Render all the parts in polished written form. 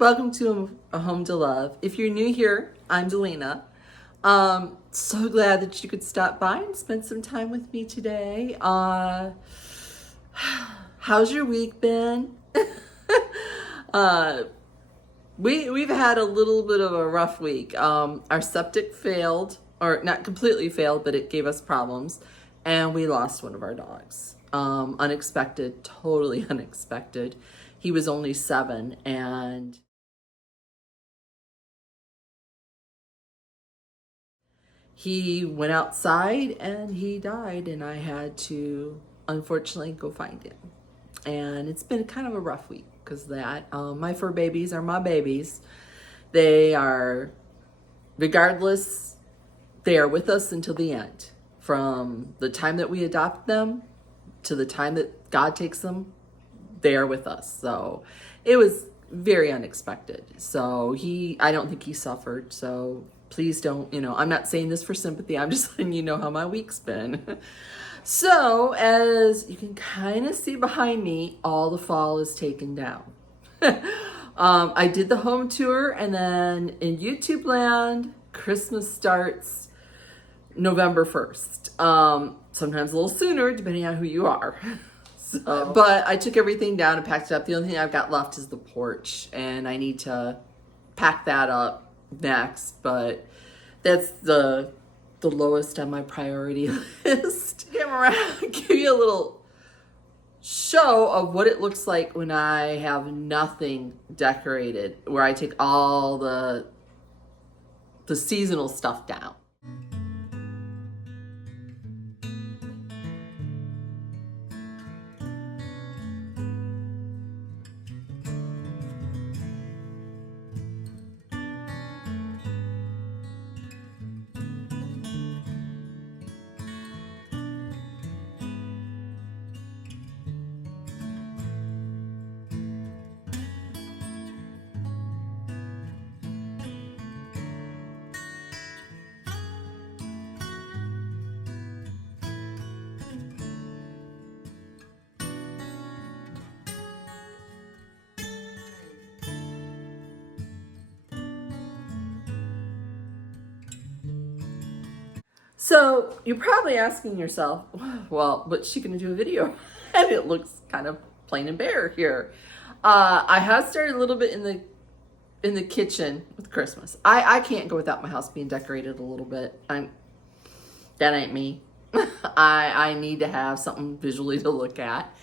Welcome to A Home to Love. If you're new here, I'm Delina. So glad that you could stop by and spend some time with me today. How's your week been? We've had a little bit of a rough week. Our septic failed, or not completely failed, but it gave us problems, and we lost one of our dogs. Unexpected, totally unexpected. He was only 7, and he went outside and he died, and I had to unfortunately go find him. And it's been kind of a rough week because that. My fur babies are my babies. They are, regardless, they are with us until the end. From the time that we adopt them to the time that God takes them, they are with us. So it was very unexpected. So I don't think he suffered. So please don't, I'm not saying this for sympathy. I'm just letting you know how my week's been. So as you can kind of see behind me, all the fall is taken down. I did the home tour, and then in YouTube land, Christmas starts November 1st. Sometimes a little sooner, depending on who you are. But I took everything down and packed it up. The only thing I've got left is the porch, and I need to pack that up next. But that's the lowest on my priority list. Come around, give you a little show of what it looks like when I have nothing decorated, where I take all the seasonal stuff down. So you're probably asking yourself, well, what's she going to do a video? And it looks kind of plain and bare here. I have started a little bit in the kitchen with Christmas. I can't go without my house being decorated a little bit. That ain't me. I need to have something visually to look at.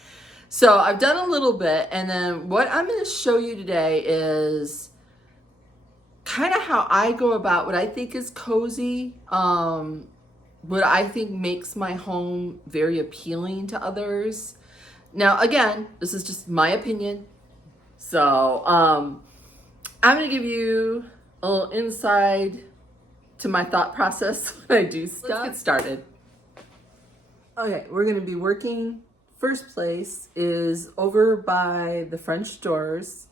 So I've done a little bit, and then what I'm going to show you today is kind of how I go about what I think is cozy. What I think makes my home very appealing to others. Now, again, this is just my opinion. So, I'm going to give you a little insight to my thought process when I do stuff. Let's get started. Okay, we're going to be working. First place is over by the French doors.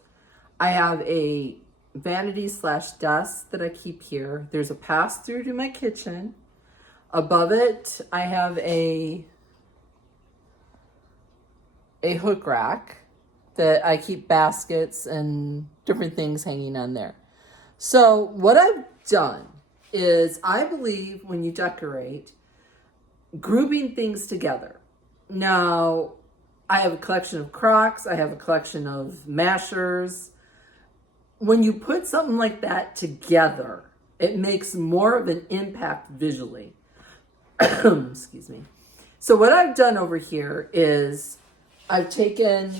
I have a vanity / desk that I keep here. There's a pass through to my kitchen. Above it, I have a hook rack that I keep baskets and different things hanging on there. So what I've done is, I believe when you decorate, grouping things together. Now, I have a collection of Crocs. I have a collection of mashers. When you put something like that together, it makes more of an impact visually. Excuse me. So what I've done over here is I've taken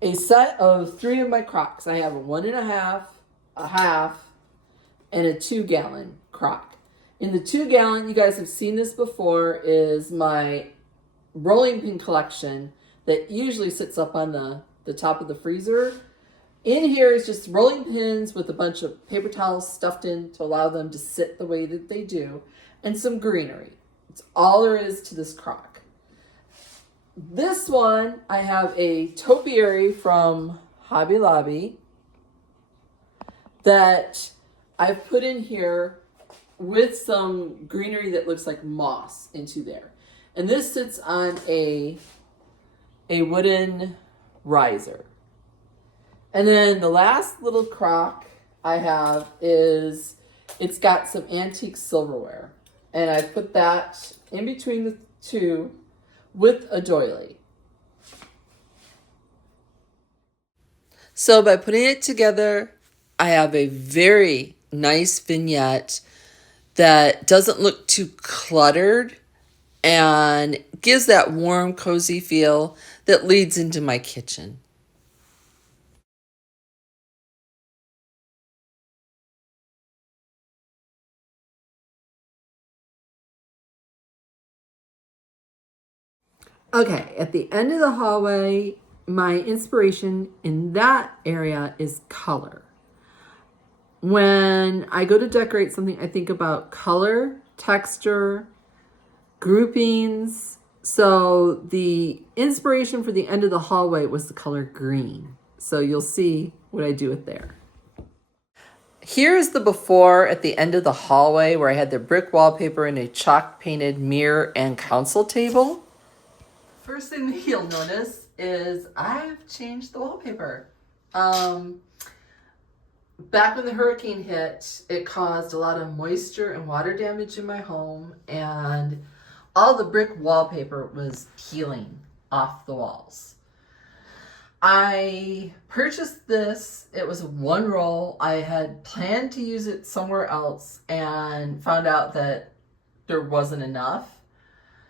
a set of 3 of my Crocs. I have a 1.5, a half, and a 2-gallon Croc. In the 2-gallon, you guys have seen this before, is my rolling pin collection that usually sits up on the top of the freezer. In here is just rolling pins with a bunch of paper towels stuffed in to allow them to sit the way that they do, and some greenery. It's all there is to this Croc. This one, I have a topiary from Hobby Lobby that I've put in here with some greenery that looks like moss into there. And this sits on a a wooden riser. And then the last little crock I have is, it's got some antique silverware. And I put that in between the two with a doily. So by putting it together, I have a very nice vignette that doesn't look too cluttered and gives that warm, cozy feel that leads into my kitchen. Okay, at the end of the hallway, my inspiration in that area is color. When I go to decorate something, I think about color, texture, groupings. So the inspiration for the end of the hallway was the color green. So you'll see what I do with there. Here's the before at the end of the hallway where I had the brick wallpaper and a chalk painted mirror and console table. First thing that you'll notice is I've changed the wallpaper. Back when the hurricane hit, it caused a lot of moisture and water damage in my home, and all the brick wallpaper was peeling off the walls. I purchased this. It was one roll. I had planned to use it somewhere else and found out that there wasn't enough.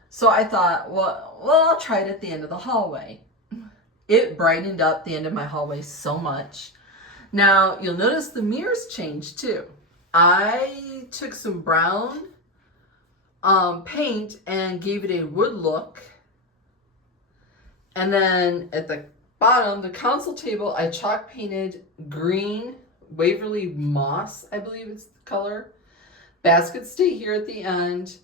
So I thought, well, I'll try it at the end of the hallway. It brightened up the end of my hallway so much. Now, you'll notice the mirrors changed too. I took some brown paint and gave it a wood look. And then at the bottom, the console table, I chalk painted green Waverly Moss, I believe it's the color. Baskets stay here at the end.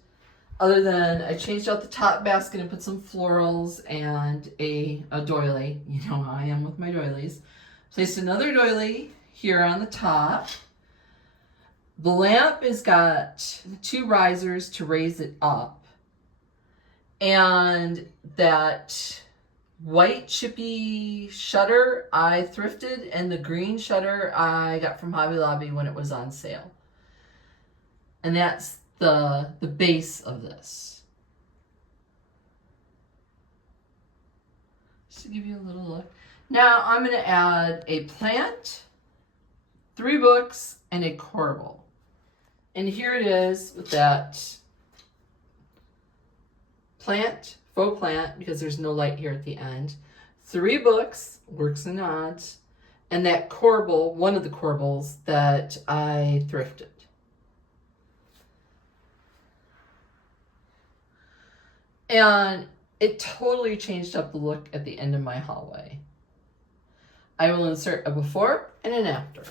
Other than I changed out the top basket and put some florals and a doily. You know how I am with my doilies. Placed another doily here on the top. The lamp has got 2 risers to raise it up. And that white chippy shutter I thrifted, and the green shutter I got from Hobby Lobby when it was on sale. And that's the base of this. Just to give you a little look. Now I'm going to add a plant, 3 books, and a corbel. And here it is with that plant, faux plant, because there's no light here at the end. 3 books, works and odds, and that corbel, one of the corbels that I thrifted. And it totally changed up the look at the end of my hallway. I will insert a before and an after.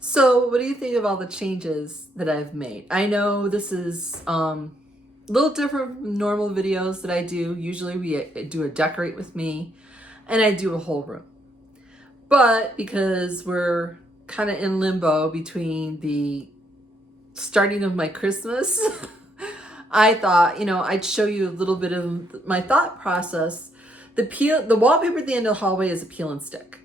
So what do you think of all the changes that I've made? I know this is a little different from normal videos that I do. Usually we do a decorate with me and I do a whole room. But because we're kind of in limbo between the starting of my Christmas, I thought, I'd show you a little bit of my thought process. The wallpaper at the end of the hallway is a peel and stick.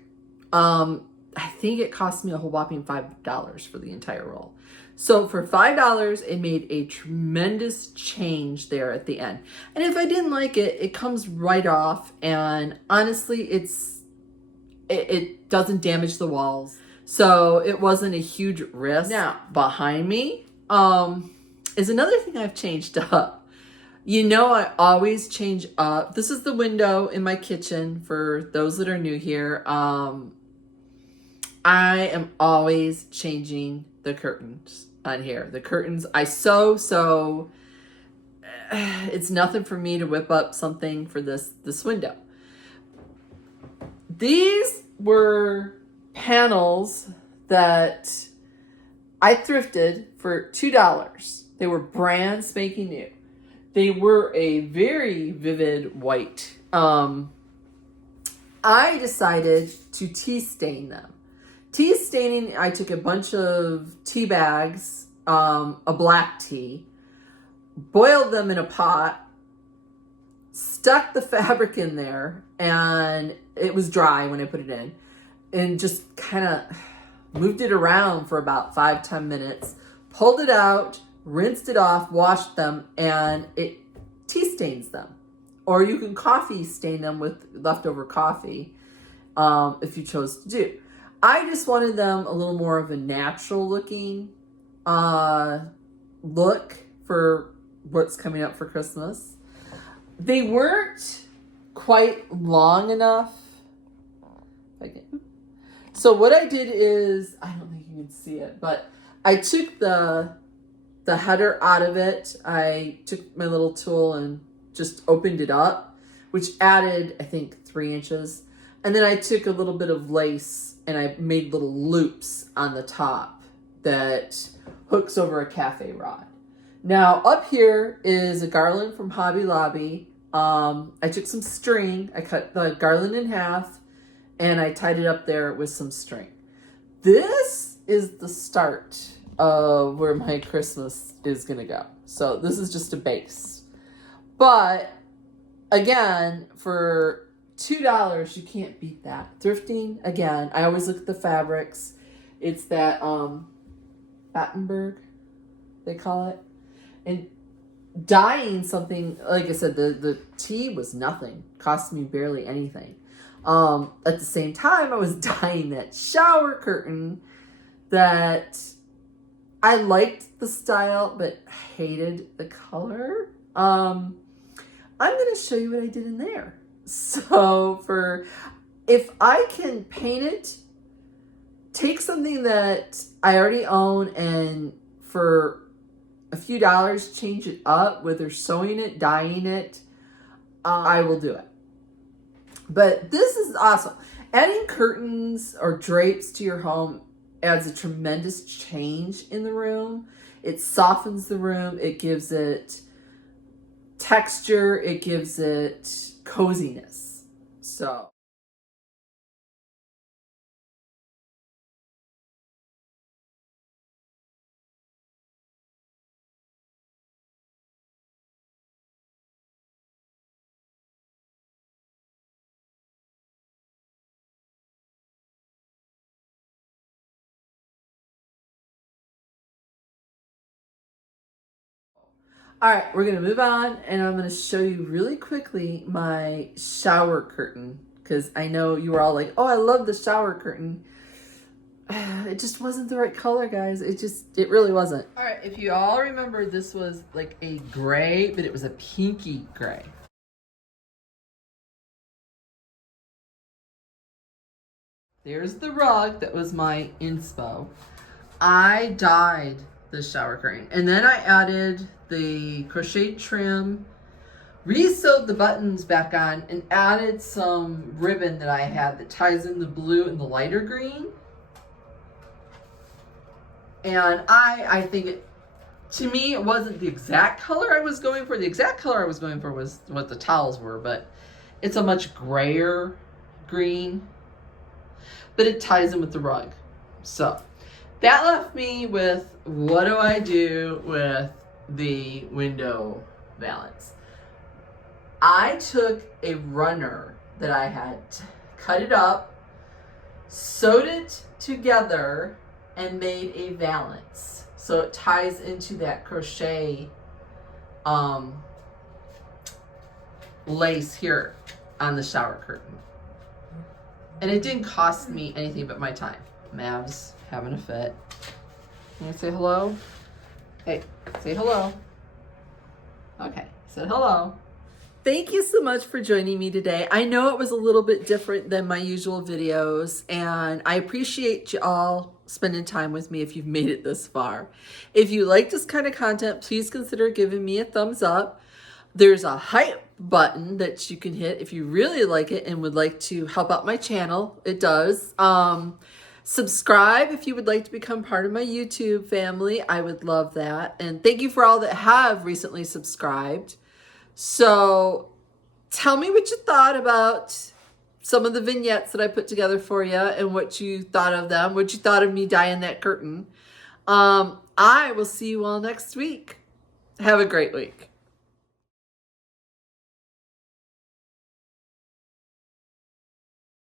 I think it cost me a whole whopping $5 for the entire roll. So for $5, it made a tremendous change there at the end. And if I didn't like it, it comes right off. And honestly, it doesn't damage the walls. So it wasn't a huge risk. Now, behind me is another thing I've changed up. I always change up. This is the window in my kitchen for those that are new here. I am always changing the curtains on here. The curtains, it's nothing for me to whip up something for this window. These were panels that I thrifted for $2. They were brand spanking new. They were a very vivid white. I decided to tea stain them. Tea staining, I took a bunch of tea bags, a black tea, boiled them in a pot, stuck the fabric in there, and it was dry when I put it in, and just kind of moved it around for about 5-10 minutes, pulled it out, rinsed it off, washed them, and it tea stains them. Or you can coffee stain them with leftover coffee, if you chose to do. I just wanted them a little more of a natural looking look for what's coming up for Christmas. They weren't quite long enough. So what I did is, I don't think you can see it, but I took the header out of it. I took my little tool and just opened it up, which added, I think, 3 inches. And then I took a little bit of lace and I made little loops on the top that hooks over a cafe rod. Now up here is a garland from Hobby Lobby. I took some string, I cut the garland in half, and I tied it up there with some string. This is the start of where my Christmas is gonna go. So this is just a base. But again, for $2, you can't beat that. Thrifting, again, I always look at the fabrics. It's that Battenberg, they call it. And dyeing something, like I said, the tea was nothing. Cost me barely anything. At the same time, I was dyeing that shower curtain that I liked the style, but hated the color. I'm going to show you what I did in there. So if I can paint it, take something that I already own and for a few dollars change it up, whether sewing it, dyeing it, I will do it. But this is awesome. Adding curtains or drapes to your home adds a tremendous change in the room. It softens the room. It gives it texture. It gives it coziness. So. All right, we're gonna move on and I'm gonna show you really quickly my shower curtain because I know you were all like, oh, I love the shower curtain. It just wasn't the right color, guys. It really wasn't. All right, if you all remember, this was like a gray, but it was a pinky gray. There's the rug that was my inspo. I dyed the shower curtain and then I added the crochet trim, re-sewed the buttons back on, and added some ribbon that I had that ties in the blue and the lighter green. And I think it, to me, it wasn't the exact color I was going for. The exact color I was going for was what the towels were, but it's a much grayer green, but it ties in with the rug. So that left me with, what do I do with the window valance? I took a runner that I had, cut it up, sewed it together, and made a valance. So it ties into that crochet lace here on the shower curtain. And it didn't cost me anything but my time. Mav's having a fit. You want to say hello? Hey, say hello. Okay, said hello. Thank you so much for joining me today. I know it was a little bit different than my usual videos, and I appreciate you all spending time with me if you've made it this far. If you like this kind of content, please consider giving me a thumbs up. There's a hype button that you can hit if you really like it and would like to help out my channel. It does. Subscribe if you would like to become part of my YouTube family. I would love that. And thank you for all that have recently subscribed. So tell me what you thought about some of the vignettes that I put together for you and what you thought of them, what you thought of me dyeing that curtain. I will see you all next week. Have a great week.